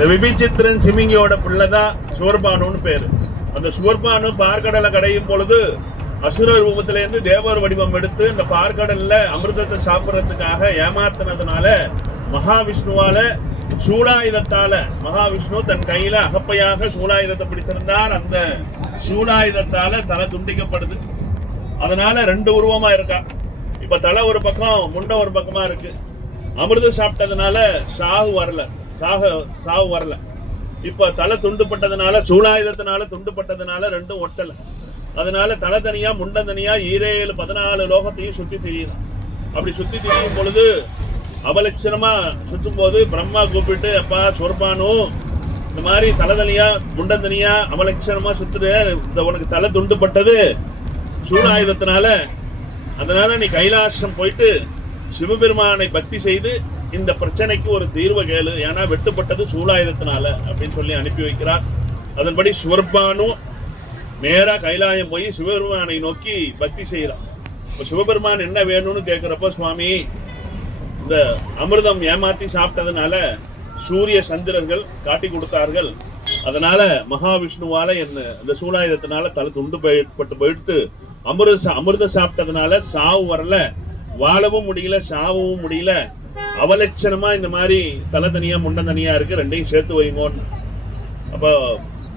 இந்த விபிச்சித்திரன் சிமிங்கியோட பிள்ளைதான் சுவர்பானுன்னு பேரு. அந்த சுவர்பானு பார்க்கடலை கடையும் பொழுது அசுர ரூபத்திலேருந்து தேவர் வடிவம் எடுத்து இந்த பார்க்கடல்ல அமிர்தத்தை சாப்பிட்றதுக்காக ஏமாத்தினதுனால மகாவிஷ்ணுவால சூலாயுதத்தால, மகாவிஷ்ணு தன் கையில அகப்பையாக சூலாயுதத்தை பிடித்திருந்தார். அந்த சூலாயுதத்தால தலை துண்டிக்கப்படுது. அதனால ரெண்டு உருவமா இருக்கா. இப்ப தலை ஒரு பக்கம், முண்டை ஒரு பக்கமா இருக்கு. அமிர்தம் சாப்பிட்டதுனால சாவு வரல. இப்ப தலை துண்டுப்பட்டதுனால, சூலாயுதத்தினால துண்டுப்பட்டதுனால ரெண்டும் ஒட்டல. அதனால தலை தனியா முண்டம் தனியா 14 லோகத்தையும் சுத்தி திரியுது. அப்படி சுத்தி திரியும் பொழுது அபலட்சணமா சுற்றும் போது பிரம்மா கூப்பிட்டு, அப்பா சொர்பானு, இந்த மாதிரி தலை தனியா முண்டம் தனியா அபலட்சணமா சுத்துடு, இந்த உனக்கு தலை துண்டுப்பட்டது சூலாயுதத்தினால, அதனால நீ கைலாசம் போயிட்டு சிவபெருமானை பக்தி செய்து இந்த பிரச்சனைக்கு ஒரு தீர்வு கேளு, ஏன்னா வெட்டுப்பட்டது சூலாயுதத்தினால அப்படின்னு சொல்லி அனுப்பி வைக்கிறார். அதன்படி சுவர்பானு நேரா கைலாயம் போய் சிவபெருமானை நோக்கி பக்தி செய்யறான். இப்போ சிவபெருமான் என்ன வேணும்னு கேட்கிறப்ப, சுவாமி இந்த அமிர்தம் ஏமாத்தி சாப்பிட்டதுனால சூரிய சந்திரர்கள் காட்டி கொடுத்தார்கள். அதனால மகாவிஷ்ணுவால என்ன இந்த சூலாயுதத்தினால தலை துண்டு போயிட்டு அமிர்தம் சாப்பிட்டதுனால சாவு வரல, வாழவும் முடியல, சாவவும் முடியல. அவலட்சணமா இந்த மாதிரி தலை தனியா முண்டம் தனியா இருக்கு, ரெண்டையும் சேர்த்து வைங்கோன்னு. அப்போ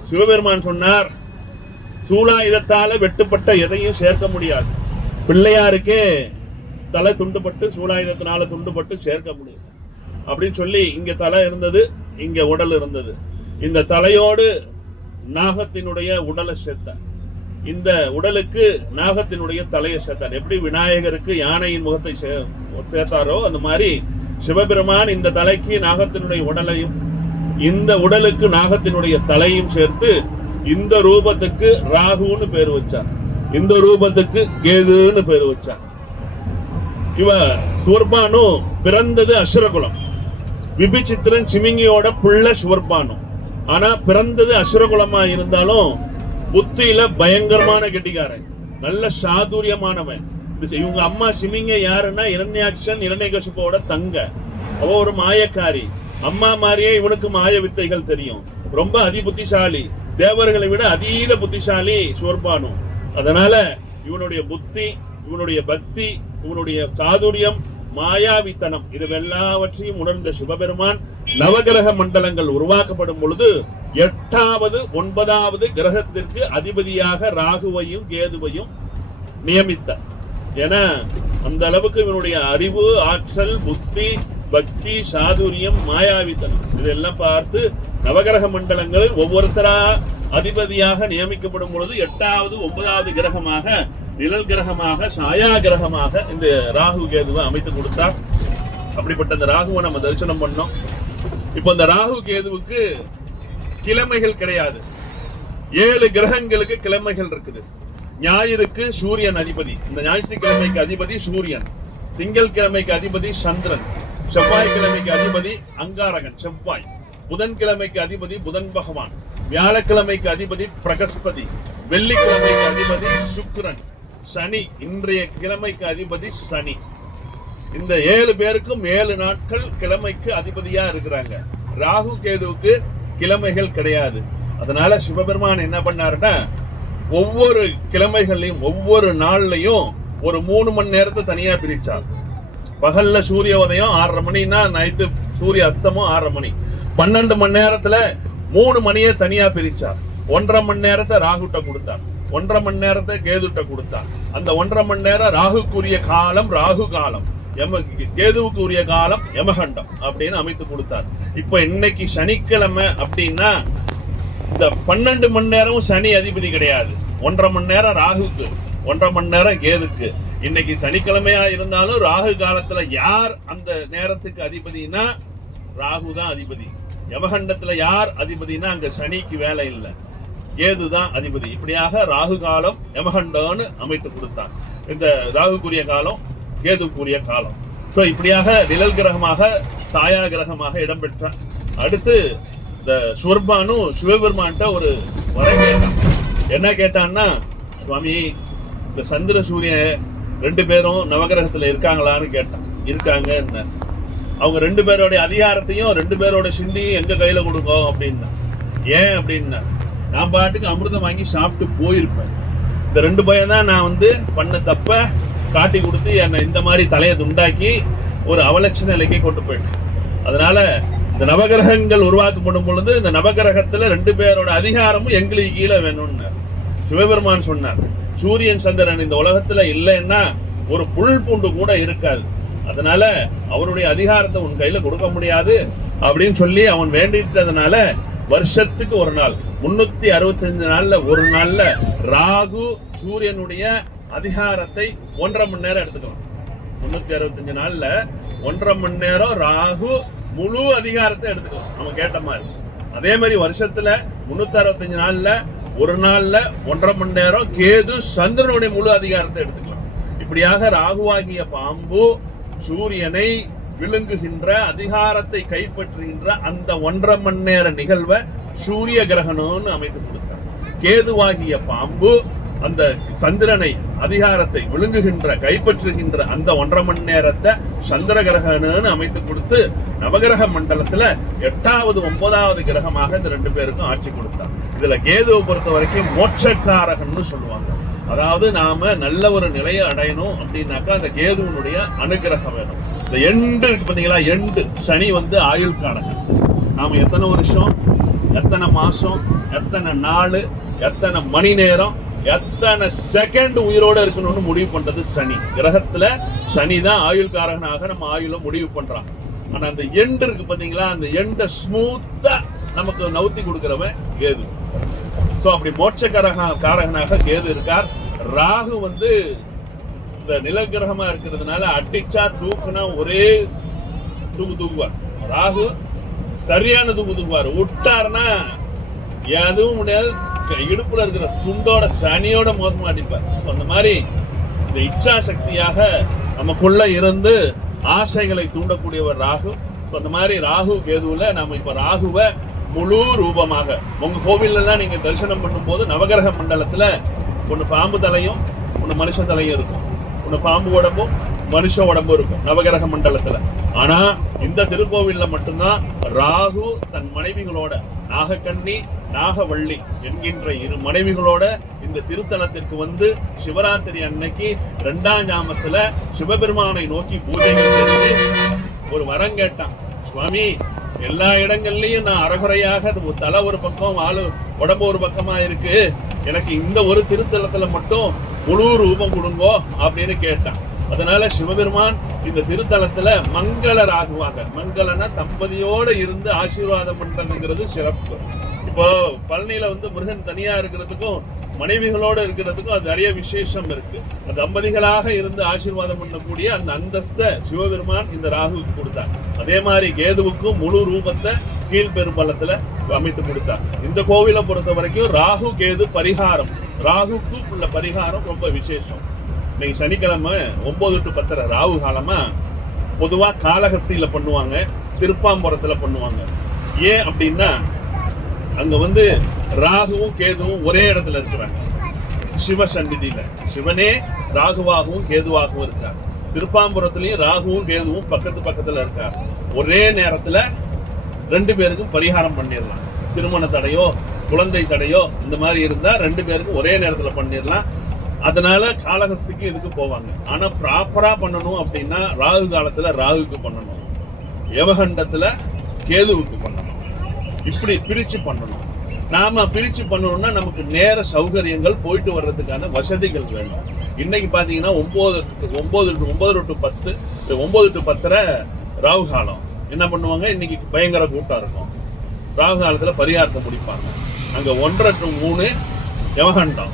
சிவபெருமான் சொன்னார், சூலாயுதத்தால வெட்டுப்பட்ட எதையும் சேர்க்க முடியாது. பிள்ளையாருக்கே தலை துண்டுபட்டு சூலாயுதத்தினால துண்டுபட்டு சேர்க்க முடியும் அப்படின்னு சொல்லி, இங்க தலை இருந்தது, இங்க உடல் இருந்தது. இந்த தலையோடு நாகத்தினுடைய உடலை சேர்த்தார். இந்த உடலுக்கு நாகத்தினுடைய தலையை சேர்த்தார். எப்படி விநாயகருக்கு யானையின் முகத்தை சேர்த்தாரோ அந்த மாதிரி சிவபெருமான் இந்த தலைக்கு நாகத்தினுடைய உடலையும் இந்த உடலுக்கு நாகத்தினுடைய தலையும் சேர்த்து இந்த ரூபத்துக்கு ராகுன்னு பேர் வச்சார், இந்த ரூபத்துக்கு கேதுன்னு பேர் வச்சார். இவ சுவர்பானு பிறந்தது அசுரகுலம். விபிச்சித்திரன் சிமிங்கியோட புள்ள சுவர்பானு. ஆனா பிறந்தது அசுரகுலமா இருந்தாலும் புத்தியில பயங்கரமான கெட்டிக்காரன், நல்ல சாதுரியமானவன். இவங்க அம்மா சிமிங்க யாருன்னா இரண்யகசிபோட தங்க. அவ ஒரு மாயக்காரி. அம்மா மாதிரியே இவனுக்கு மாய வித்தைகள் தெரியும். ரொம்ப அதிபுத்திசாலி, தேவர்களை விட அதீத புத்திசாலி சுவர்பானு. அதனால இவனுடைய புத்தி, இவனுடைய பக்தி, இவனுடைய சாதுரியம், மாயாவித்தனம், இது எல்லாவற்றையும் உணர்ந்த சிவபெருமான் நவகிரக மண்டலங்கள் உருவாக்கப்படும் பொழுது 8வது 9வது கிரகத்திற்கு அதிபதியாக ராகுவையும் கேதுவையும் நியமித்தார். ஏன்னா அந்த அளவுக்கு இவனுடைய அறிவு, ஆற்றல், புத்தி, பக்தி, சாதுரியம், மாயாவித்தனம் இதெல்லாம் பார்த்து நவகிரக மண்டலங்களில் ஒவ்வொருத்தரா அதிபதியாக நியமிக்கப்படும் பொழுது 8வது 9வது கிரகமாக, நிழல் கிரகமாக, சாயா கிரகமாக இந்த ராகு கேதுவை அமைத்து கொடுத்தார். அப்படிப்பட்ட இந்த ராகுவை நம்ம தரிசனம் பண்ணோம். இப்போ இந்த ராகு கேதுவுக்கு கிழமைகள் கிடையாது. 7 கிரகங்களுக்கு கிழமைகள் இருக்குது. ஞாயிறுக்கு சூரியன் அதிபதி, இந்த ஞாயிற்றுக்கிழமைக்கு அதிபதி சூரியன். திங்கள் கிழமைக்கு அதிபதி சந்திரன். செவ்வாய்க்கிழமைக்கு அதிபதி அங்காரகன் செவ்வாய். புதன்கிழமைக்கு அதிபதி புதன் பகவான். வியாழக்கிழமைக்கு அதிபதி பிரகஸ்பதி. வெள்ளிக்கிழமைக்கு அதிபதி சுக்கிரன். சனி, இன்றைய கிழமைக்கு அதிபதி சனி. இந்த 7 பேருக்கும் 7 நாட்கள் கிழமைக்கு அதிபதியா இருக்கிறாங்க. ராகு கேதுவுக்கு கிழமைகள் கிடையாது. அதனால சிவபெருமான் என்ன பண்ணாருன்னா, ஒவ்வொரு கிழமைகள்லையும் ஒவ்வொரு நாள்லையும் ஒரு 3 மணி நேரத்தை தனியா பிரிச்சார். பகல்ல சூரிய உதயம் 6:30 மணினா நைட்டு சூரிய அஸ்தமம் 6:30 மணி. 12 மணி நேரத்துல 3 மணியை தனியா பிரிச்சார். 1.5 மணி நேரத்தை ராகுட்ட கொடுத்தார், 1.5 மணி நேரத்தை கேதுட்ட கொடுத்தார். அந்த 1.5 மணி நேரம் ராகுக்குரிய காலம் ராகு காலம், கேதுவுக்கு உரிய காலம் யமகண்டம் அப்படின்னு அமைத்து கொடுத்தார். இப்ப இன்னைக்கு சனிக்கிழமை அப்படின்னா இந்த 12 மணி நேரம் சனி அதிபதி கிடையாது. 1.5 மணி நேரம் ராகுக்கு, 1.5 மணி நேரம் கேதுக்கு. இன்னைக்கு சனிக்கிழமையா இருந்தாலும் ராகு காலத்துல யார் அந்த நேரத்துக்கு அதிபதினா ராகு தான் அதிபதி. யமகண்டத்துல யார் அதிபதினா அங்க சனிக்கு வேலை இல்லை, கேது தான் அதிபதி. இப்படியாக ராகு காலம் யமகண்டம்னு அமைத்து கொடுத்தார். இந்த ராகுக்குரிய காலம் கேதுக்குரிய காலம். ஸோ இப்படியாக நிழல் கிரகமாக சாயா கிரகமாக இடம்பெற்றார். அடுத்து இந்த சுவர்பானு சிவபெருமான்ட்ட ஒரு வரம் கேட்டான். என்ன கேட்டான்னா, சுவாமி இந்த சந்திர சூரியன் 2 பேரும் நவகிரகத்துல இருக்காங்களான்னு கேட்டான். இருக்காங்க. அவங்க 2 பேரோட அதிகாரத்தையும் 2 பேரோட சிண்டியும் எங்க கையில கொடுக்கும் அப்படின்னா. ஏன் அப்படின்னா, நான் பாட்டுக்கு அமிர்தம் வாங்கி சாப்பிட்டு போயிருப்பேன். இந்த 2 பையன் தான் நான் வந்து பண்ண தப்ப காட்டி கொடுத்து என்னை இந்த மாதிரி தலையை துண்டாக்கி ஒரு அவலட்சண நிலைக்கு கொண்டு போயிட்டேன். அதனால இந்த நவகிரகங்கள் உருவாக்கப்படும் பொழுது இந்த நவகிரகத்துல 2 பேரோட அதிகாரமும் எங்களுக்கு கீழே வேணும்னு சிவபெருமான் சொன்னார். சூரியன் சந்திரன் இந்த உலகத்துல இல்லைன்னா ஒரு புல் பூண்டு கூட இருக்காது. அதனால அவருடைய அதிகாரத்தை உன் கையில கொடுக்க முடியாது அப்படின்னு சொல்லி அவன் வேண்டிட்டதுனால வருஷத்துக்கு ஒரு நாள் 365 நாள்ல ஒரு நாள்ல ராகு சூரியனுடைய அதிகாரத்தை 1.5 மணி நேரம் எடுத்துக்கலாம். 365 நாள்ல 1.5 மணி நேரம் ராகு முழு அதிகாரத்தை எடுத்துக்கலாம் நம்ம கேட்ட மாதிரி. அதே மாதிரி வருஷத்துல 365 நாள்ல ஒரு நாள்ல 1.5 மணி நேரம் கேது சந்திரனுடைய முழு அதிகாரத்தை எடுத்துக்கலாம். இப்படியாக ராகுவாகிய பாம்பு சூரியனை விழுங்குகின்ற அதிகாரத்தை கைப்பற்றுகின்ற அந்த 1.5 மணி நேர நிகழ்வை சூரிய கிரகணம்னு அமைத்து கொடுத்தார். கேதுவாகிய பாம்பு அந்த சந்திரனை அதிகாரத்தை விழுங்குகின்ற கைப்பற்றுகின்ற அந்த 1.5 மணி நேரத்தை சந்திர கிரகணம்னு அமைத்து கொடுத்து நவகிரக மண்டலத்துல 8வது 9வது கிரகமாக இந்த 2 பேருக்கும் ஆட்சி கொடுத்தார். இதுல கேதுவை பொறுத்த வரைக்கும் மோட்சக்காரகன்னு சொல்லுவாங்க. அதாவது நாம நல்ல ஒரு நிலையை அடையணும் அப்படின்னாக்கா அந்த கேதுவனுடைய அனுகிரகம் வேணும். இந்த எண்டு இருக்கு பாத்தீங்களா, எண்டு சனி வந்து ஆயுள் காரகன். நாம எத்தனை வருஷம், எத்தனை மாசம், எத்தனை நாள், எத்தனை மணி நேரம், எத்தனை செகண்ட் உயிரோட இருக்கணும்னு முடிவு பண்றது சனி. கிரகத்துல சனி தான் ஆயுள் காரகனாக நம்ம ஆயுள முடிவு பண்றான். ஆனா அந்த எண்டு இருக்கு பாத்தீங்களா, அந்த எண்டை ஸ்மூத்தா நமக்கு நவுத்தி கொடுக்கிறவன் கேது. சோ அப்படி மோட்ச காரகனாக கேது இருக்கார். ராகு வந்து இந்த நிலகிரகமா இருக்கிறதுனால அடிச்சா தூக்குனா ஒரே தூக்குவார். ராகு சரியான தூக்குவார். விட்டாருன்னா எதுவும் முடியாது. இடுப்புல இருக்கிற துண்டோட சனியோட மோசமா அடிப்பார். அந்த மாதிரி இந்த இச்சா சக்தியாக நமக்குள்ள இருந்து ஆசைகளை தூண்டக்கூடியவர் ராகு. அந்த மாதிரி ராகு கேதுவுல நம்ம இப்ப ராகுவை முழு ரூபமாக உங்க கோவில் எல்லாம் நீங்க தரிசனம் பண்ணும் போது நவகிரக மண்டலத்துல ஒண்ணு பாம்பு தலையும் ஒண்ணு மனுஷ தலையும் இருக்கும். ஒண்ணு பாம்பு உடம்பும் மனுஷ உடம்பும் இருக்கும் நவகிரக மண்டலத்துல. ஆனா இந்த திருக்கோவில்ல மட்டும்தான் ராகு தன் மனைவிகளோட நாகக்கண்ணி நாகவள்ளி என்கின்ற 2 மனைவிகளோட இந்த திருத்தலத்திற்கு வந்து சிவராத்திரி அன்னைக்கு 2ஆம் ஜாமத்துல சிவபெருமானை நோக்கி பூஜைகள் செஞ்சு ஒரு வரம் கேட்டான். சுவாமி, எல்லா இடங்கள்லயும் நான் அறகுறையாக தலை ஒரு பக்கம் உடம்பு ஒரு பக்கமா இருக்கு, எனக்கு இந்த ஒரு திருத்தலத்துல மட்டும் முழு ரூபம் கொடுங்கோ அப்படின்னு கேட்டான். அதனால சிவபெருமான் இந்த திருத்தலத்துல மங்கள ராகுவாக, மங்களனா தம்பதியோட இருந்து ஆசீர்வாதம் பண்றதுங்கிறது சிறப்பு. இப்போ பழனியில வந்து முருகன் தனியா இருக்கிறதுக்கும் மனைவிகளோட இருக்கிறதுக்கும் அது நிறைய விசேஷம் இருக்கு. அந்த தம்பதிகளாக இருந்து ஆசீர்வாதம் பண்ணக்கூடிய அந்த அந்தஸ்தை சிவபெருமான் இந்த ராகுவுக்கு கொடுத்தார். அதே மாதிரி கேதுவுக்கும் முழு ரூபத்தை கீழ்பெரும்பலத்துல அமைத்து கொடுத்தார். இந்த கோவிலை பொறுத்த வரைக்கும் ராகு கேது பரிகாரம், ராகுக்கு உள்ள பரிகாரம் ரொம்ப விசேஷம். இன்னைக்கு சனிக்கிழமை 9 to 10 ராகு காலமா பொதுவா காளஹஸ்தியில பண்ணுவாங்க, திருப்பாம்புரத்துல பண்ணுவாங்க. ஏன் அப்படின்னா அங்க வந்து ராகுவும் கேதுவும் ஒரே இடத்துல இருக்கிறாங்க. சிவ சந்நிதியில சிவனே ராகுவாகவும் கேதுவாகவும் இருக்கார். திருப்பாம்புரத்திலையும் ராகுவும் கேதுவும் பக்கத்துல இருக்கார். ஒரே நேரத்துல 2 பேருக்கும் பரிகாரம் பண்ணிடலாம். திருமண தடையோ குழந்தை தடையோ இந்த மாதிரி இருந்தா 2 பேருக்கும் ஒரே நேரத்துல பண்ணிடலாம். அதனால காளஹஸ்திக்கு இதுக்கு போவாங்க. ஆனா ப்ராப்பரா பண்ணணும் அப்படின்னா ராகு காலத்துல ராகுக்கு பண்ணணும், யமகண்டத்துல கேதுவுக்கு பண்ணணும். இப்படி பிரிச்சு பண்ணணும். நாம பிரிச்சு பண்ணணும்னா நமக்கு நேர சௌகரியங்கள், போயிட்டு வர்றதுக்கான வசதிகள் வேணும். இன்னைக்கு பாத்தீங்கன்னா 9 to 10 9 to 10 ராகு காலம். என்ன பண்ணுவாங்க, இன்னைக்கு பயங்கர கூட்டம் இருக்கும். ராகு காலத்துல பரிகாரத்தை முடிப்பாங்க. அங்க 1:30 to 3 யமகண்டம்.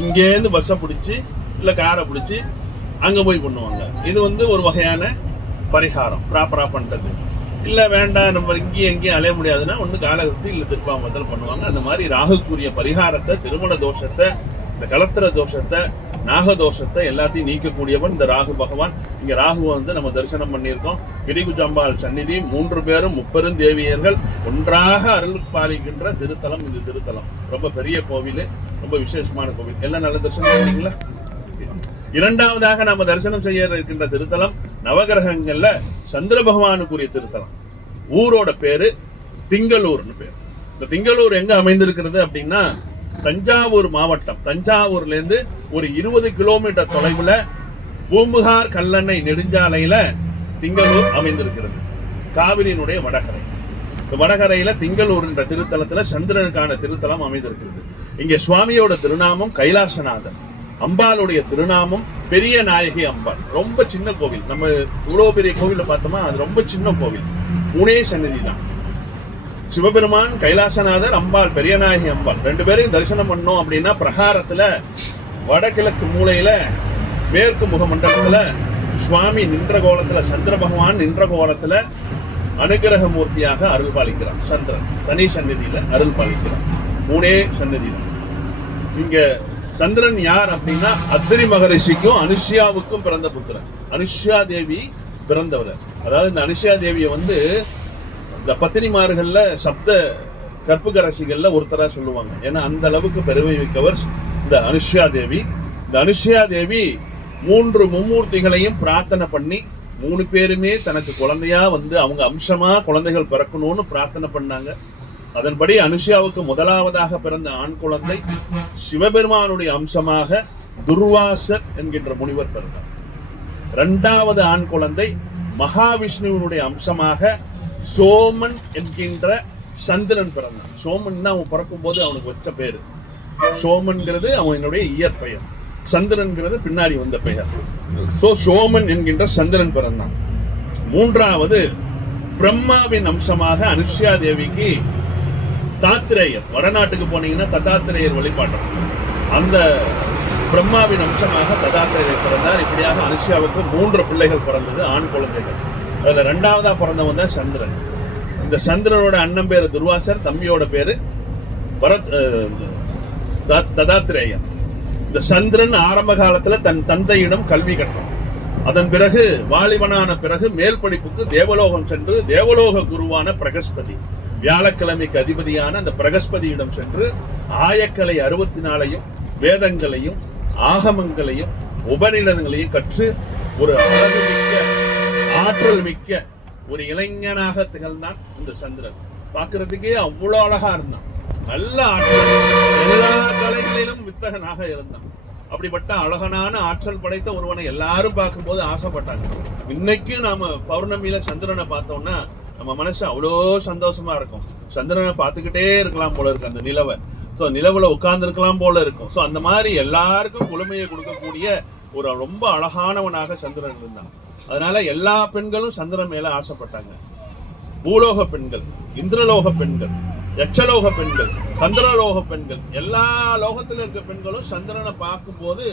இங்கேருந்து பஸ்ஸை பிடிச்சி இல்ல காரை பிடிச்சி அங்க போய் பண்ணுவாங்க. இது வந்து ஒரு வகையான பரிகாரம் ப்ராப்பரா பண்றது. இல்ல வேண்டாம், நம்ம இங்கேயும் எங்கேயும் அலைய முடியாதுன்னா ஒண்ணு காளஹஸ்தி இல்ல திருப்பாம்புரத்தில் பண்ணுவாங்க. அந்த மாதிரி ராகுக்குரிய பரிகாரத்தை, திருமண தோஷத்தை, இந்த கலத்திர தோஷத்தை, நாகதோஷத்தை எல்லாத்தையும் நீக்கக்கூடியவன் இந்த ராகு பகவான். இங்க ராகுவை வந்து நம்ம தரிசனம் பண்ணியிருக்கோம். கிரிகுஜாம்பாள் சந்நிதி, 3 பேரும் 30 தேவியர்கள் ஒன்றாக அருள் பாலிக்கின்ற திருத்தலம் இந்த திருத்தலம். ரொம்ப பெரிய கோவில், ரொம்ப விசேஷமான கோவில். எல்லாம் நல்ல தரிசனம் பண்ணீங்களா? 2வதாக நாம தரிசனம் செய்ய இருக்கின்ற திருத்தலம் நவகிரகங்கள்ல சந்திர பகவானுக்குரிய திருத்தலம். ஊரோட பேரு திங்களூர்னு பேர். இந்த திங்களூர் எங்க அமைந்திருக்கிறது அப்படின்னா தஞ்சாவூர் மாவட்டம். தஞ்சாவூர்ல இருந்து ஒரு 20 கிலோமீட்டர் தொலைவுல பூம்புகார் கல்லணை நெடுஞ்சாலையில திங்களூர் அமைந்திருக்கிறது. காவிரியினுடைய வடகரை. இந்த வடகரையில திங்களூர் என்ற திருத்தலத்துல சந்திரனுக்கான திருத்தலம் அமைந்திருக்கிறது. இங்க சுவாமியோட திருநாமம் கைலாசநாதர், அம்பாளுடைய திருநாமம் பெரிய நாயகி அம்பாள். ரொம்ப சின்ன கோவில். நம்ம இவ்வளவு பெரிய கோவில பார்த்தோமா, அது ரொம்ப சின்ன கோவில். 3 சன்னதி தான். சிவபெருமான் கைலாசநாதர், அம்பாள் பெரிய நாயகி அம்பாள். 2 பேரையும் தரிசனம் பண்ணோம் அப்படின்னா பிரகாரத்துல வடகிழக்கு மூலையில மேற்கு முக மண்டலத்துல சுவாமி நின்ற கோலத்துல, சந்திர பகவான் நின்ற கோலத்துல அனுகிரக மூர்த்தியாக அருள் பாலிக்கிறார். சந்திரன் தனி சன்னதியில அருள் பாலிக்கிறார். 3 சன்னதி தான். இங்க சந்திரன் யார் அப்படின்னா அத்திரி மகரிஷிக்கும் அனுஷ்யாவுக்கும் பிறந்த புத்திரன். அனுஷ்யா தேவி பிறந்தவர். அதாவது இந்த அனுஷ்யா தேவியை இந்த பத்தினிமார்கள்ல சப்த கற்புக்கரசிகள்ல ஒருத்தரா சொல்லுவாங்க. ஏன்னா அந்த அளவுக்கு பெருமை மிக்கவர் இந்த அனுஷ்யா தேவி. இந்த அனுஷ்யா தேவி 3 மும்மூர்த்திகளையும் பிரார்த்தனை பண்ணி 3 பேருமே தனக்கு குழந்தையா அவங்க அம்சமா குழந்தைகள் பிறக்கணும்னு பிரார்த்தனை பண்ணாங்க. அதன்படி அனுஷ்யாவுக்கு முதலாவதாக பிறந்த ஆண் குழந்தை சிவபெருமானுடைய அம்சமாக துர்வாசர் என்கின்ற முனிவர் பிறந்தார். 2வது ஆண் குழந்தை மகாவிஷ்ணுவினுடைய அம்சமாக சோமன் என்கின்ற சந்திரன் பிறந்தான். சோமன் தான் அவன் பிறக்கும் போது அவனுக்கு வச்ச பேரு. சோமன்கிறது அவனுடைய இயற்பெயர், சந்திரன்கிறது பின்னாடி வந்த பெயர். சோமன் என்கின்ற சந்திரன் பிறந்தான். 3வது பிரம்மாவின் அம்சமாக அனுஷ்யா தேவிக்கு தாத்திரேயர். வடநாட்டுக்கு போனீங்கன்னா தத்தாத்திரேயர் வழிபாட்டம். அந்த பிரம்மாவின் அம்சமாக தத்தாத்திரேயர் பிறந்தார். இப்படியாக அனுஷ்யாவுக்கு 3 பிள்ளைகள் பிறந்தது, ஆண் குழந்தைகள். அதுல 2வதா பிறந்தவன் தான் சந்திரன். இந்த சந்திரனோட அண்ணன் பேரு துர்வாசர், தம்பியோட பேரு தத்தாத்திரேயர். இந்த சந்திரன் ஆரம்ப காலத்துல தன் தந்தையிடம் கல்வி கற்றான். அதன் பிறகு வாலிபனான பிறகு மேல் படிப்புக்கு தேவலோகம் சென்று தேவலோக குருவான பிரகஸ்பதி, வியாழக்கிழமைக்கு அதிபதியான அந்த பிரகஸ்பதியிடம் சென்று ஆயக்கலை 64ஐயும் வேதங்களையும் ஆகமங்களையும் உபநிடதங்களையும் கற்று ஒரு அழகு மிக்க ஆற்றல் மிக்க ஒரு இளைஞனாக திகழ்ந்தான் இந்த சந்திரன். பார்க்கறதுக்கே அவ்வளவு அழகா இருந்தான். நல்ல ஆற்றல், எல்லா கலைகளிலும் வித்தகனாக இருந்தான். அப்படிப்பட்ட அழகனான ஆற்றல் படைத்த ஒருவனை எல்லாரும் பார்க்கும்போது ஆசைப்பட்டாங்க. இன்னைக்கும் நாம பௌர்ணமியில சந்திரனை பார்த்தோம்னா நம்ம மனசு அவ்வளோ சந்தோஷமா இருக்கும். சந்திரனை பார்த்துக்கிட்டே இருக்கலாம் போல இருக்கு. அந்த நிலவை நிலவுல உட்கார்ந்து இருக்கலாம் போல இருக்கும். அந்த மாதிரி எல்லாருக்கும் குளுமையை கொடுக்கக்கூடிய ஒரு ரொம்ப அழகானவனாக சந்திரன் இருந்தான். அதனால எல்லா பெண்களும் சந்திரன் மேல ஆசைப்பட்டாங்க. பூலோக பெண்கள், இந்திரலோக பெண்கள், யட்சலோக பெண்கள், சந்திரலோக பெண்கள், எல்லா லோகத்துல இருக்க பெண்களும் சந்திரனை பார்க்கும் போது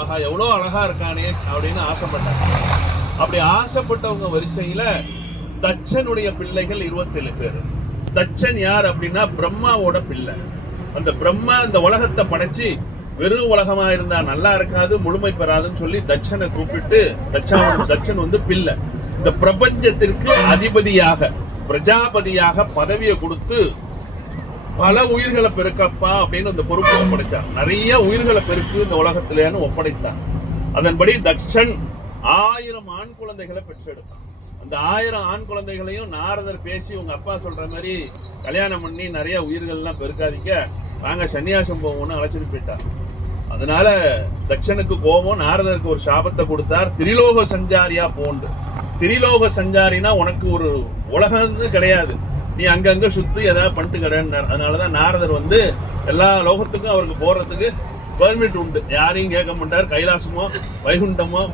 ஆஹா எவ்வளோ அழகா இருக்கானே அப்படின்னு ஆசைப்பட்டாங்க. அப்படி ஆசைப்பட்டவங்க வரிசையில தட்சனுடைய பிள்ளைகள் 27 பேர். தட்சன் யார் அப்படின்னா பிரம்மாவோட பிள்ளை. அந்த பிரம்மா இந்த உலகத்தை படைச்சு வெறும் உலகமா இருந்தா நல்லா இருக்காது, முழுமை பெறாதுன்னு சொல்லி தட்சனை கூப்பிட்டு தட்சன் பிள்ளை. இந்த பிரபஞ்சத்திற்கு அதிபதியாக பிரஜாபதியாக பதவியை கொடுத்து பல உயிர்களை பெருக்கப்பா அப்படின்னு அந்த பொறுப்பை ஒப்படைச்சார். நிறைய உயிர்களை பெருக்கு இந்த உலகத்திலேன்னு ஒப்படைத்தார். அதன்படி தட்சன் 1000 ஆண் குழந்தைகளை பெற்றெடுத்தான். அந்த 1000 ஆண் குழந்தைகளையும் நாரதர் பேசி உங்க அப்பா சொல்ற மாதிரி கல்யாணம் பண்ணி நிறைய உயிர்கள்லாம் பெருக்காதீங்க, நாங்க சன்னியாசம் போவோம்னு அழைச்சிட்டு போயிட்டார். அதனால தட்சனுக்கு கோபம். நாரதருக்கு ஒரு சாபத்தை கொடுத்தார், திரிலோக சஞ்சாரியா போன்று. திரிலோக சஞ்சாரினா உனக்கு ஒரு உலகம் கிடையாது, நீ அங்கங்க சுத்தி ஏதாவது பண்ணிட்டு கிடையாது. அதனாலதான் நாரதர் எல்லா லோகத்துக்கும் அவருக்கு போறதுக்கு பெர்மிட் உண்டு. யாரையும் கேட்க மாட்டார். கைலாசமோ வைகுண்டமோ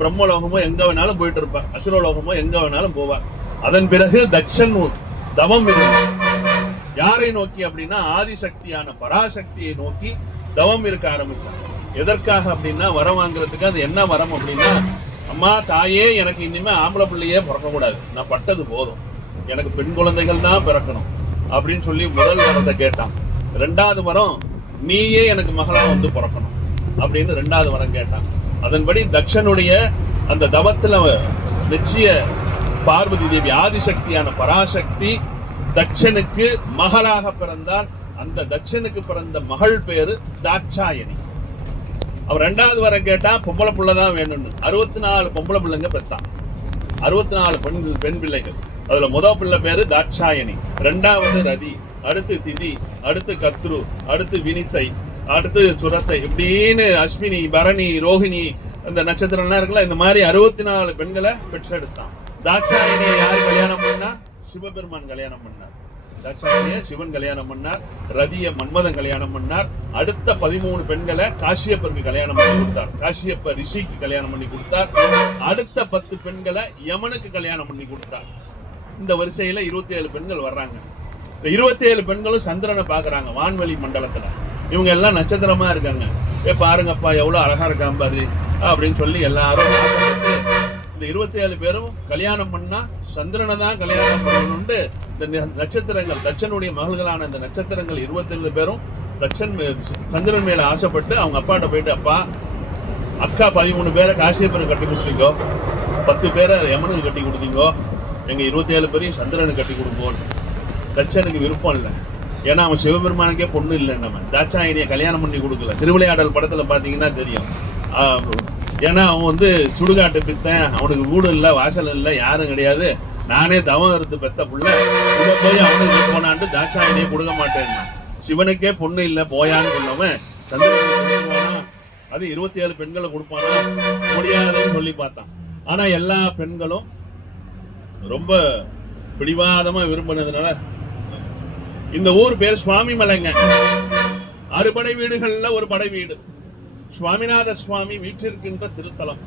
பிரம்மலோகமோ எங்க வேணாலும் போயிட்டு இருப்பார், அசுரலோகமோ எங்க வேணாலும் போவார். அதன் பிறகு தட்சன் தவம் இருந்தார். யாரை நோக்கி அப்படின்னா ஆதிசக்தியான பராசக்தியை நோக்கி தவம் இருக்க ஆரம்பிச்சார். எதற்காக அப்படின்னா வரம் வாங்குறதுக்கு. அது என்ன வரம் அப்படின்னா, அம்மா தாயே எனக்கு இனிமே ஆம்பளை பிள்ளையே பிறக்கக்கூடாது, நான் பட்டது போதும், எனக்கு பெண் குழந்தைகள் தான் பிறக்கணும் அப்படின்னு சொல்லி முதல் வரத்தை கேட்டான். 2வது வரம் நீயே எனக்கு மகளா பிறக்கணும் அப்படின்னு 2வது வரம் கேட்டான். அதன்படி தட்சனுடைய அந்த தவத்துல நிச்சய பார்வதி தேவி ஆதிசக்தியான பராசக்தி தட்சனுக்கு மகளாக பிறந்தால். அந்த தட்சனுக்கு பிறந்த மகள் பேரு தாட்சாயணி. அவர் 2வது வரம் கேட்டா பொம்பளை பிள்ளைதான் வேணும்னு 64 பொம்பளை பிள்ளைங்க பெற்றான். 64 பெண் பிள்ளைகள். அதுல முதல் பிள்ளை பேரு தாட்சாயணி, ரெண்டாவது ரதி, அடுத்து திதி, அடுத்து கத்ரு, அடுத்து வினித்தை, அடுத்து சுரத்தை, இப்படின்னு அஸ்வினி, பரணி, ரோஹிணி, அந்த நட்சத்திரம்லாம் இருக்குல்ல, இந்த மாதிரி 64 பெண்களை பெற்றெடுத்தான். தாட்சாயணியை யார் கல்யாணம் பண்ணா? சிவபெருமான் கல்யாணம் பண்ணார். தாட்சாயணியை சிவன் கல்யாணம் பண்ணார். ரதியை மன்மதன் கல்யாணம் பண்ணார். அடுத்த 13 பெண்களை காசியப்பருக்கு கல்யாணம் பண்ணி கொடுத்தார். காசியப்ப ரிஷிக்கு கல்யாணம் பண்ணி கொடுத்தார். அடுத்த 10 பெண்களை யமனுக்கு கல்யாணம் பண்ணி கொடுத்தார். இந்த வரிசையில 27 பெண்கள் வர்றாங்க. இந்த 27 பெண்களும் சந்திரனை பாக்குறாங்க வான்வெளி மண்டலத்துல. இவங்க எல்லாம் நட்சத்திரமா இருக்காங்க. பாருங்கப்பா எவ்வளவு அழகா இருக்கான் பாரு அப்படின்னு சொல்லி எல்லாரும் இந்த 27 பேரும் கல்யாணம் பண்ணா சந்திரனை தான் கல்யாணம் பண்ணணும்னு இந்த நட்சத்திரங்கள், தட்சனுடைய மகள்களான இந்த நட்சத்திரங்கள் 27 பேரும் தட்சன் சந்திரன் மேல ஆசைப்பட்டு அவங்க அப்பாட்ட போயிட்டு, அப்பா அக்கா 13 பேரை காசியப்பருக்கு கட்டி கொடுத்தீங்கோ, 10 பேரை யமனுக்கு கட்டி கொடுத்தீங்கோ, எங்க 27 பேரையும் சந்திரனுக்கு கட்டி கொடுப்போம். தட்சனுக்கு விருப்பம் இல்லை. ஏன்னா அவன் சிவபெருமானுக்கே பொண்ணு இல்லை. நம்ம தாட்சாயணியை கல்யாணம் பண்ணி கொடுக்கல. திருவிளையாடல் படத்துல பாத்தீங்கன்னா தெரியும். ஏன்னா அவன் வந்து சுடுகாட்டு பித்தன், அவனுக்கு வீடு இல்லை, வாசல் இல்லை, யாரும் கிடையாது, நானே தவம் எடுத்து பெத்த புள்ள, இதை போய் அவனுக்கு போனான்ட்டு தாட்சாயணியை கொடுக்க மாட்டேன்னா. சிவனுக்கே பொண்ணு இல்லை போயான்னு சொன்னவன் சந்திரனுக்கு அது 27 பெண்களை கொடுப்பானா? முடியாதுன்னு சொல்லி பார்த்தான். ஆனா எல்லா பெண்களும் ரொம்ப பிடிவாதமா விரும்பினதுனால, இந்த ஊர் பேர் சுவாமி மலைங்க. 6 படை வீடுகள்ல ஒரு படை வீடு சுவாமிநாத சுவாமி வீற்றிருக்கின்ற திருத்தலம்.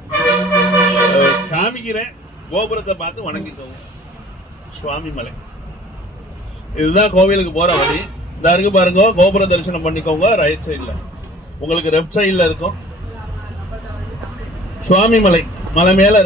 காமிக்கிறேன், கோபுரத்தை பார்த்து வணங்கிக்கோங்க. சுவாமி மலை இதுதான் கோவிலுக்கு போற வழி. இந்த இருக்கு பாருங்க, கோபுர தரிசனம் பண்ணிக்கோங்க. ரைட் சைட்ல உங்களுக்கு லெஃப்ட் சைட்ல இருக்கும் சுவாமி மலை. மலை மேல